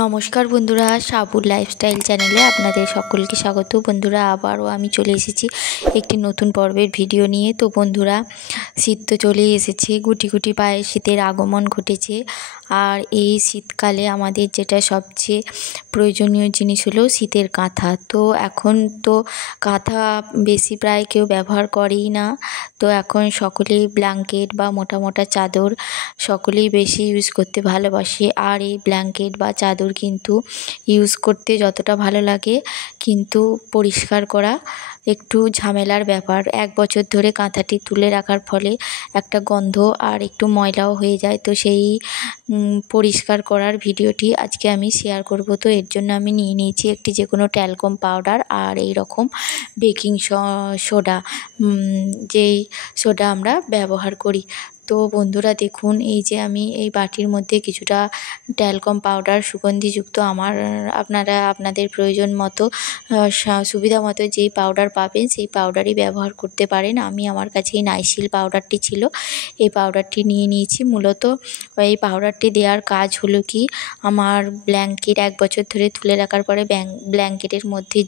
নমস্কার বন্ধুরা, সাবুর লাইফস্টাইল চ্যানেলে আপনাদের সকলকে স্বাগত। বন্ধুরা, আবারও আমি চলে এসেছি একটি নতুন পর্বের ভিডিও নিয়ে। তো বন্ধুরা, শীত তো চলেই এসেছে, গুটি গুটি পায়ে শীতের আগমন ঘটেছে। আর এই শীতকালে আমাদের যেটা সবচেয়ে প্রয়োজনীয় জিনিস হলো শীতের কাঁথা। তো এখন তো কাঁথা বেশি প্রায় কেউ ব্যবহার করেই না। তো এখন সকলেই ব্ল্যাঙ্কেট বা মোটা মোটা চাদর সকলেই বেশি ইউজ করতে ভালোবাসে। আর এই ব্ল্যাঙ্কেট বা চাদর কিন্তু ইউজ করতে যতটা ভালো লাগে, কিন্তু পরিষ্কার করা একটু ঝামেলার ব্যাপার। 1 বছর ধরে কাঁথাটি তুলে রাখার ফলে একটা গন্ধ আর একটু ময়লাও হয়ে যায়। তো সেই পরিষ্কার করার ভিডিওটি আজকে আমি শেয়ার করব। তো এর জন্য আমি নিয়ে নিয়েছি একটি যে কোনো ট্যালকম পাউডার আর এই রকম বেকিং সোডা, যেই সোডা আমরা ব্যবহার করি। তো বন্ধুরা দেখুন, এই যে আমি এই বাটির মধ্যে কিছুটা ট্যালকম পাউডার সুগন্ধিযুক্ত আপনারা আপনাদের প্রয়োজন মতো সুবিধা মতো যেই পাউডার পাবেন সেই পাউডারই ব্যবহার করতে পারেন। আমি আমার কাছে এই নাইসিল পাউডারটি ছিল, এই পাউডারটি নিয়ে নিয়েছি। মূলত এই পাউডারটি দেওয়ার কাজ হলো কি, আমার ব্ল্যাঙ্কেট 1 বছর ধরে তুলে রাখার পরে ব্ল্যাঙ্কেটের মধ্যে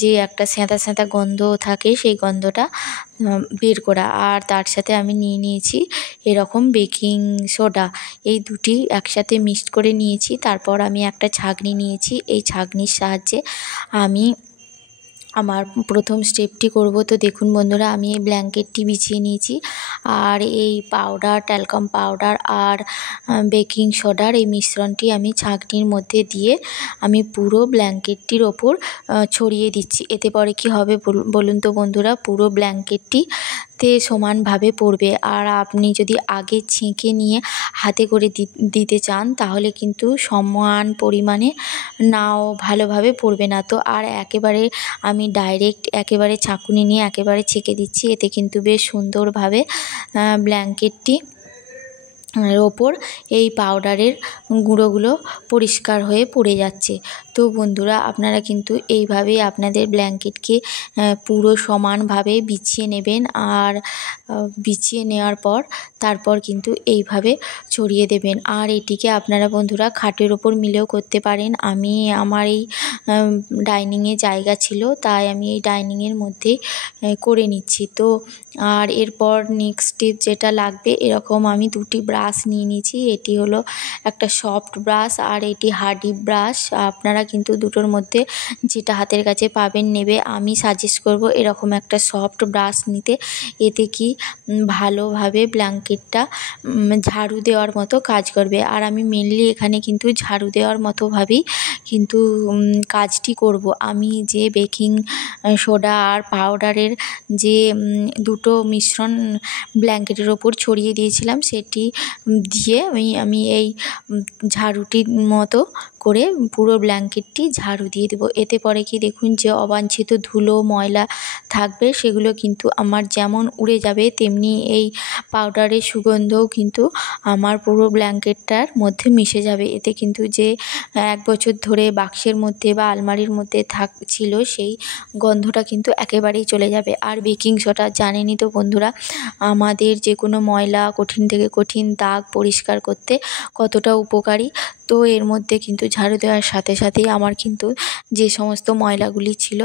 যে একটা স্যাঁতা স্যাঁতা গন্ধ থাকে সেই গন্ধটা বের করা। আর তার সাথে আমি নিয়ে নিয়েছি এরকম বেকিং সোডা, এই দুটি একসাথে মিক্সড করে নিয়েছি। তারপর আমি একটা ছাঁকনি নিয়েছি, এই ছাঁকনির সাহায্যে আমি আমার প্রথম স্টেপটি করব। তো দেখুন বন্ধুরা, আমি এই ব্ল্যাঙ্কেটটি বিছিয়ে নিয়েছি আর এই পাউডার, ট্যালকম পাউডার আর বেকিং সোডার এই মিশ্রণটি আমি ছাঁকনির মধ্যে দিয়ে আমি পুরো ব্ল্যাঙ্কেটটির ওপর ছড়িয়ে দিচ্ছি। এতে পরে কি হবে বলুন তো বন্ধুরা, পুরো ব্ল্যাঙ্কেটটিতে সমানভাবে পড়বে। আর আপনি যদি আগে ছেঁকে নিয়ে হাতে করে দিতে চান তাহলে কিন্তু সমান পরিমাণে নাও ভালোভাবে পড়বে না। তো আর একেবারে আমি ডাইরেক্ট একেবারে ছাঁকুনি নিয়ে একেবারে ছেঁকে দিচ্ছি, এতে কিন্তু বেশ সুন্দরভাবে ব্ল্যাঙ্কেটটি ওপর এই পাউডারের গুঁড়োগুলো পরিষ্কার হয়ে পড়ে যাচ্ছে। তো বন্ধুরা, আপনারা কিন্তু এইভাবেই আপনাদের ব্ল্যাঙ্কেটকে পুরো সমানভাবে বিছিয়ে নেবেন। আর বিছিয়ে নেওয়ার পর তারপর কিন্তু এইভাবে ছড়িয়ে দেবেন। আর এটিকে আপনারা বন্ধুরা খাটের ওপর মিলেও করতে পারেন। আমি আমার এই ডাইনিংয়ে জায়গা ছিল, তাই আমি এই ডাইনিংয়ের মধ্যেই করে নিচ্ছি। তো আর এরপর নেক্সট স্টেপ যেটা লাগবে, এরকম আমি 2টি ব্রাশ নিয়ে নিয়েছি। এটি হলো একটা সফট ব্রাশ আর এটি হার্ডি ব্রাশ। আপনারা কিন্তু দুটোর মধ্যে যেটা হাতের কাছে পাবেন নেবে। আমি সাজেস্ট করব এরকম একটা সফট ব্রাশ নিতে। এতে কি ভালোভাবে ব্ল্যাঙ্কেটটা ঝাড়ু দেওয়ার মতো কাজ করবে। আর আমি মেনলি এখানে কিন্তু ঝাড়ু দেওয়ার মতোভাবেই কিন্তু কাজটি করব। আমি যে বেকিং সোডা আর পাউডারের যে দুটো মিশ্রণ ব্ল্যাঙ্কেটের ওপর ছড়িয়ে দিয়েছিলাম, সেটি দিয়ে আমি এই ঝাড়ুটির মতো করে পুরো ব্ল্যাঙ্কেটটি ঝাড়ু দিয়ে দেবো। এতে পরে কি দেখুন, যে অবাঞ্ছিত ধুলো ময়লা থাকবে সেগুলো কিন্তু আমার যেমন উড়ে যাবে, তেমনি এই পাউডারের সুগন্ধও কিন্তু আমার পুরো ব্ল্যাঙ্কেটটার মধ্যে মিশে যাবে। এতে কিন্তু যে 1 বছর ধরে বাক্সের মধ্যে বা আলমারির মধ্যে ছিল সেই গন্ধটা কিন্তু একেবারেই চলে যাবে। আর বেকিং সোডা জানেনই তো বন্ধুরা, আমাদের যে কোনো ময়লা কঠিন থেকে কঠিন দাগ পরিষ্কার করতে কতটা উপকারী। তো এর মধ্যে কিন্তু ঝাড়ু দেওয়ার সাথে সাথেই আমার কিন্তু যে সমস্ত ময়লাগুলি ছিল,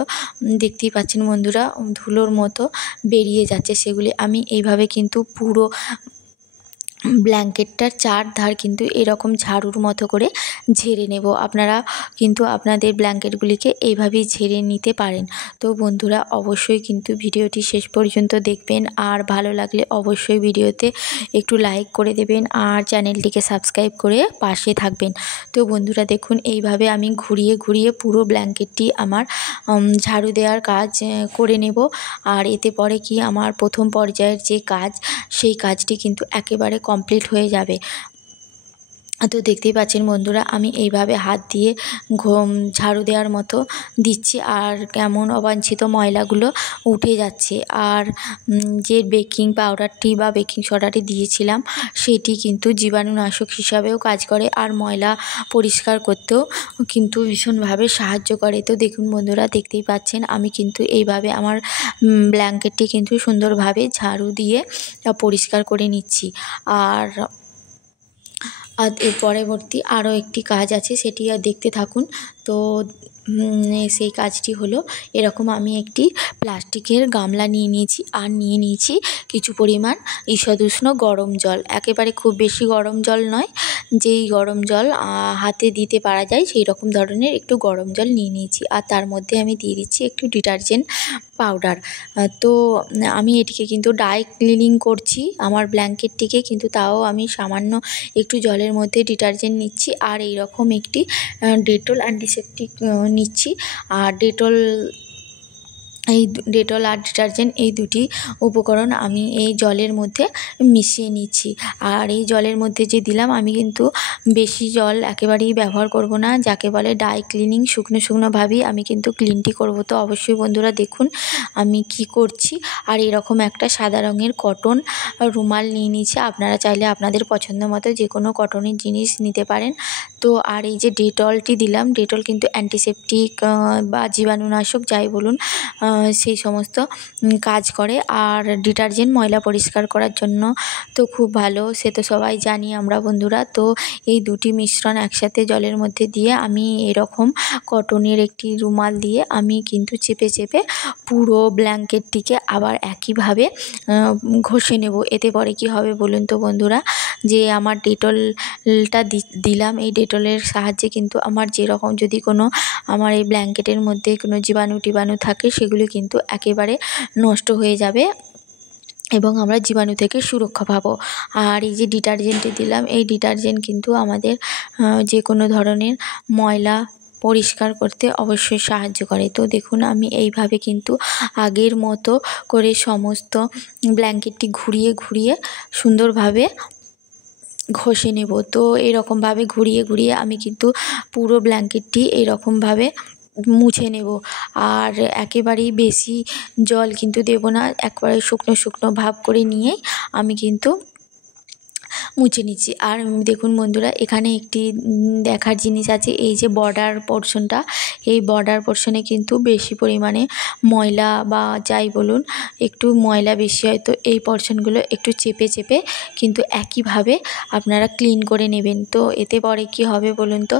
দেখতেই পাচ্ছেন বন্ধুরা, ধুলোর মতো বেরিয়ে যাচ্ছে। সেগুলি আমি এইভাবে কিন্তু পুরো ব্ল্যাঙ্কেটটার চারধার কিন্তু এরকম ঝাড়ুর মতো করে ঝেড়ে নেব। আপনারা কিন্তু আপনাদের ব্ল্যাঙ্কেটগুলিকে এইভাবেই ঝেড়ে নিতে পারেন। তো বন্ধুরা, অবশ্যই কিন্তু ভিডিওটি শেষ পর্যন্ত দেখবেন। আর ভালো লাগলে অবশ্যই ভিডিওতে একটু লাইক করে দেবেন আর চ্যানেলটিকে সাবস্ক্রাইব করে পাশে থাকবেন। তো বন্ধুরা দেখুন, এইভাবে আমি ঘুরিয়ে ঘুরিয়ে পুরো ব্ল্যাঙ্কেটটি আমার ঝাড়ু দেওয়ার কাজ করে নেব। আর এতে পরে কি আমার প্রথম পর্যায়ের যে কাজ, সেই কাজটি কিন্তু একেবারে কমপ্লিট হয়ে যাবে। তো দেখতেই পাচ্ছেন বন্ধুরা, আমি এইভাবে হাত দিয়ে ঝাড়ু দেওয়ার মতো দিচ্ছি আর কেমন অবাঞ্ছিত ময়লাগুলো উঠে যাচ্ছে। আর যে বেকিং পাউডারটি বা বেকিং সোডাটি দিয়েছিলাম সেটি কিন্তু জীবাণুনাশক হিসাবেও কাজ করে আর ময়লা পরিষ্কার করতেও কিন্তু ভীষণভাবে সাহায্য করে। তো দেখুন বন্ধুরা, দেখতেই পাচ্ছেন আমি কিন্তু এইভাবে আমার ব্ল্যাঙ্কেটটি কিন্তু সুন্দরভাবে ঝাড়ু দিয়ে পরিষ্কার করে নিচ্ছি। আর আর এর পরবর্তী আরও একটি কাজ আছে, সেটি আর দেখতে থাকুন। তো সেই কাজটি হলো এরকম, আমি একটি প্লাস্টিকের গামলা নিয়ে নিয়েছি আর নিয়ে নিয়েছি কিছু পরিমাণ ঈষদুষ্ণ গরম জল। একেবারে খুব বেশি গরম জল নয়, যেই গরম জল হাতে দিতে পারা যায় সেই রকম ধরনের একটু গরম জল নিয়ে নিয়েছি। আর তার মধ্যে আমি দিয়ে দিচ্ছি একটু ডিটারজেন্ট পাউডার। তো আমি এটিকে কিন্তু ড্রাই ক্লিনিং করছি আমার ব্ল্যাঙ্কেটটিকে, কিন্তু তাও আমি সামান্য একটু জলের মধ্যে ডিটারজেন্ট নিচ্ছি আর এই রকম একটি ডেটল অ্যান্টিসেপটিক নিচ্ছি। আর ডেটল আর ডিটারজেন্ট এই দুটি উপকরণ আমি এই জলের মধ্যে মিশিয়ে নিচ্ছি। আর এই জলের মধ্যে যে দিলাম, আমি কিন্তু বেশি জল একেবারেই ব্যবহার করব না, যাকে বলে ড্রাই ক্লিনিং, শুকনোভাবেই আমি কিন্তু ক্লিনটি করব। তো অবশ্যই বন্ধুরা দেখুন আমি কি করছি। আর এরকম একটা সাদা রঙের কটন রুমাল নিয়ে নিয়েছি, আপনারা চাইলে আপনাদের পছন্দ মতো যে কোনো কটনের জিনিস নিতে পারেন। তো আর এই যে ডেটলটি দিলাম, ডেটল কিন্তু অ্যান্টিসেপটিক বা জীবাণুনাশক যাই বলুন সেই সমস্ত কাজ করে। আর ডিটারজেন্ট ময়লা পরিষ্কার করার জন্য তো খুব ভালো, সে তো সবাই জানি আমরা বন্ধুরা। তো এই দুটি মিশ্রণ একসাথে জলের মধ্যে দিয়ে আমি এরকম কটনের একটি রুমাল দিয়ে আমি কিন্তু চেপে চেপে পুরো ব্ল্যাঙ্কেটটিকে আবার একইভাবে ঘষে নেব। এতে পরে কি হবে বলুন তো বন্ধুরা, যে আমার ডেটলটা দিলাম, এই ডেটলের সাহায্যে কিন্তু আমার যেরকম যদি কোনো আমার এই ব্ল্যাঙ্কেটের মধ্যে কোনো জীবাণু থাকে সেগুলো কিন্তু একেবারে নষ্ট হয়ে যাবে এবং আমরা জীবাণু থেকে সুরক্ষা পাবো। আর এই যে ডিটারজেন্টটি দিলাম, এই ডিটারজেন্ট কিন্তু আমাদের যে কোনো ধরনের ময়লা পরিষ্কার করতে অবশ্যই সাহায্য করে। তো দেখুন আমি এইভাবে কিন্তু আগের মতো করে সমস্ত ব্ল্যাঙ্কেটটি ঘুরিয়ে ঘুরিয়ে সুন্দরভাবে ঘষে নেব। তো এরকমভাবে ঘুরিয়ে ঘুরিয়ে আমি কিন্তু পুরো ব্ল্যাঙ্কেটটি এরকমভাবে মুছে নেব। আর একেবারেই বেশি জল কিন্তু দেব না, একবারে শুকনো ভাব করে নিয়েই আমি কিন্তু মুছে নিচ্ছি। আর দেখুন বন্ধুরা এখানে একটি দেখার জিনিস আছে, এই যে বর্ডার পোর্শনটা, এই বর্ডার পোর্শনে কিন্তু বেশি পরিমাণে ময়লা বা যাই বলুন একটু ময়লা বেশি হয়। তো এই পোর্শনগুলো একটু চেপে চেপে কিন্তু একইভাবে আপনারা ক্লিন করে নেবেন। তো এতে পরে কি হবে বলুন তো,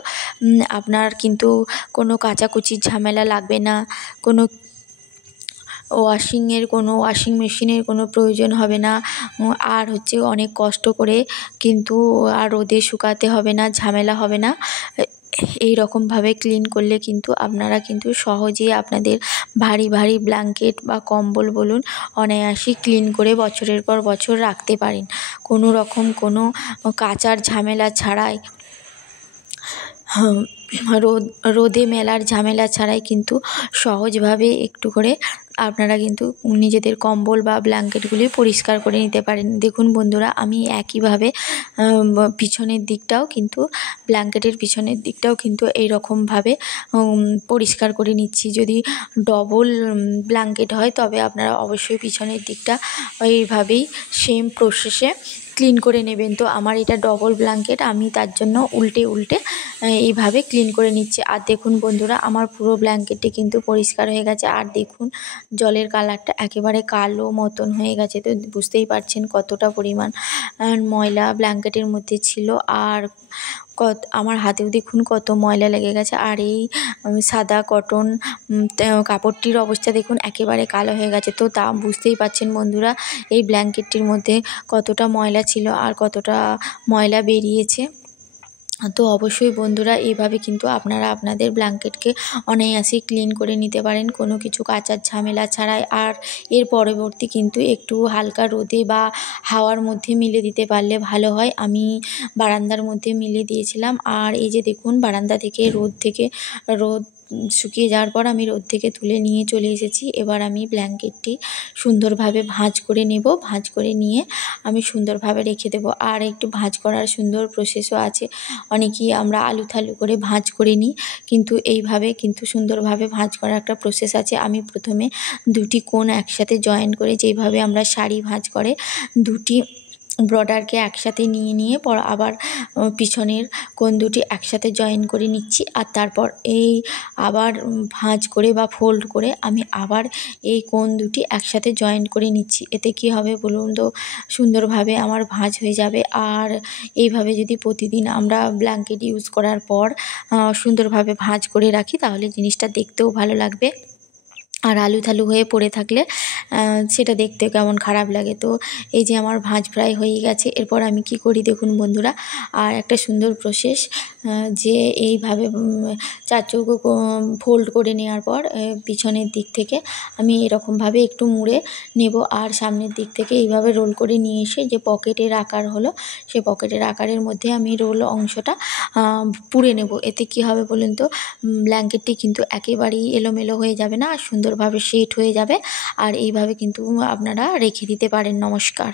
আপনার কিন্তু কোনো কাচাকুচির ঝামেলা লাগবে না, কোনো ওয়াশিং মেশিনের কোনো প্রয়োজন হবে না। আর হচ্ছে অনেক কষ্ট করে কিন্তু আর রোদে শুকাতে হবে না, ঝামেলা হবে না। এই রকমভাবে ক্লিন করলে কিন্তু আপনারা কিন্তু সহজেই আপনাদের ভারী ভারী ব্ল্যাঙ্কেট বা কম্বল বলুন অনায়াসেই ক্লিন করে বছরের পর বছর রাখতে পারেন, কোনো রকম কোনো কাচার ঝামেলা ছাড়াই, রোদে মেলার ঝামেলা ছাড়াই কিন্তু সহজভাবে একটু করে আপনারা কিন্তু নিজেদের কম্বল বা ব্ল্যাঙ্কেটগুলি পরিষ্কার করে নিতে পারেন। দেখুন বন্ধুরা আমি একইভাবে পিছনের দিকটাও কিন্তু ব্ল্যাঙ্কেটের পিছনের দিকটাও কিন্তু এইরকমভাবে পরিষ্কার করে নিচ্ছি। যদি ডবল ব্ল্যাঙ্কেট হয় তবে আপনারা অবশ্যই পিছনের দিকটা এইভাবেই সেম প্রসেসে ক্লিন করে নেবেন। তো আমার এটা ডবল ব্ল্যাঙ্কেট, আমি তার জন্য উল্টে এইভাবে ক্লিন করে নিচ্ছি। আর দেখুন বন্ধুরা আমার পুরো ব্ল্যাঙ্কেটটি কিন্তু পরিষ্কার হয়ে গেছে। আর দেখুন জলের কালারটা একেবারে কালো মতন হয়ে গেছে, তো বুঝতেই পারছেন কতটা পরিমাণ ময়লা ব্ল্যাঙ্কেটের মধ্যে ছিল। আর আমার হাতেও দেখুন কত ময়লা লেগে গেছে। আর এই সাদা কটন কাপড়টির অবস্থা দেখুন একেবারে কালো হয়ে গেছে। তো তা বুঝতেই পারছেন বন্ধুরা এই ব্ল্যাঙ্কেটটির মধ্যে কতটা ময়লা ছিল আর কতটা ময়লা বেরিয়েছে। তো অবশ্যই বন্ধুরা এইভাবে কিন্তু আপনারা আপনাদের ব্ল্যাঙ্কেটকে অনায়াসেই ক্লিন করে নিতে পারেন কোনো কিছু কাচার ঝামেলা ছাড়াই। আর এর পরবর্তী কিন্তু একটু হালকা রোদে বা হাওয়ার মধ্যে মিলে দিতে পারলে ভালো হয়। আমি বারান্দার মধ্যে মিলে দিয়েছিলাম। আর এই যে দেখুন বারান্দা থেকে রোদ শুকিয়ে যাওয়ার পর আমি রোদ থেকে তুলে নিয়ে চলে এসেছি। এবার আমি ব্ল্যাঙ্কেটটি সুন্দরভাবে ভাঁজ করে নেব, ভাঁজ করে নিয়ে আমি সুন্দরভাবে রেখে দেব। আর একটু ভাঁজ করার সুন্দর প্রসেসও আছে, অনেকেই আমরা আলু থালু করে ভাঁজ করে নিই, কিন্তু এইভাবে কিন্তু সুন্দরভাবে ভাঁজ করার একটা প্রসেস আছে। আমি প্রথমে দুটি কোণ একসাথে জয়েন করে, যেইভাবে আমরা শাড়ি ভাঁজ করে দুটি বর্ডারকে একসাথে নিয়ে পর আবার পিছনের কোণ দুটি একসাথে জয়েন করে নিচ্ছি। আর তারপর এই আবার ভাঁজ করে বা ফোল্ড করে আমি আবার এই কোণ দুটি একসাথে জয়েন করে নিচ্ছি। এতে কি হবে বলুন তো, সুন্দরভাবে আমার ভাঁজ হয়ে যাবে। আর এইভাবে যদি প্রতিদিন আমরা ব্ল্যাঙ্কেট ইউজ করার পর সুন্দরভাবে ভাঁজ করে রাখি, তাহলে জিনিসটা দেখতেও ভালো লাগবে। আর আলু থালু হয়ে পড়ে থাকলে সেটা দেখতে কেমন খারাপ লাগে। তো এই যে আমার ভাঁজ প্রায় হয়ে গেছে। এরপর আমি কি করি দেখুন বন্ধুরা, আর একটা সুন্দর প্রসেস, যে এইভাবে চার চৌকো ফোল্ড করে নেওয়ার পর পিছনের দিক থেকে আমি এরকমভাবে একটু মুড়ে নেব। আর সামনের দিক থেকে এইভাবে রোল করে নিয়ে এসে যে পকেটের আকার হলো, সে পকেটের আকারের মধ্যে আমি রোল অংশটা পুড়ে নেব। এতে কি হবে বলুন তো, ব্ল্যাঙ্কেটটি কিন্তু একেবারেই এলোমেলো হয়ে যাবে না, আর সুন্দরভাবে সেট হয়ে যাবে। আর এইভাবে কিন্তু আপনারা রেখে দিতে পারেন। নমস্কার।